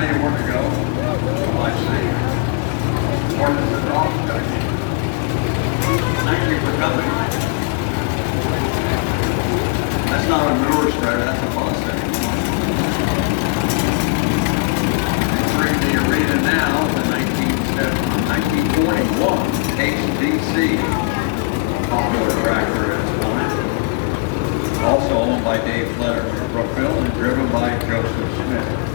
tell you where to go. Well, I see. Where does the dog go? Thank you for coming. That's not a manure spreader, that's a phosphate. Entering the arena now, the 1941 HDC popular tractor at its time. Also owned by Dave Fletter, Brookville, and driven by Joseph Smith.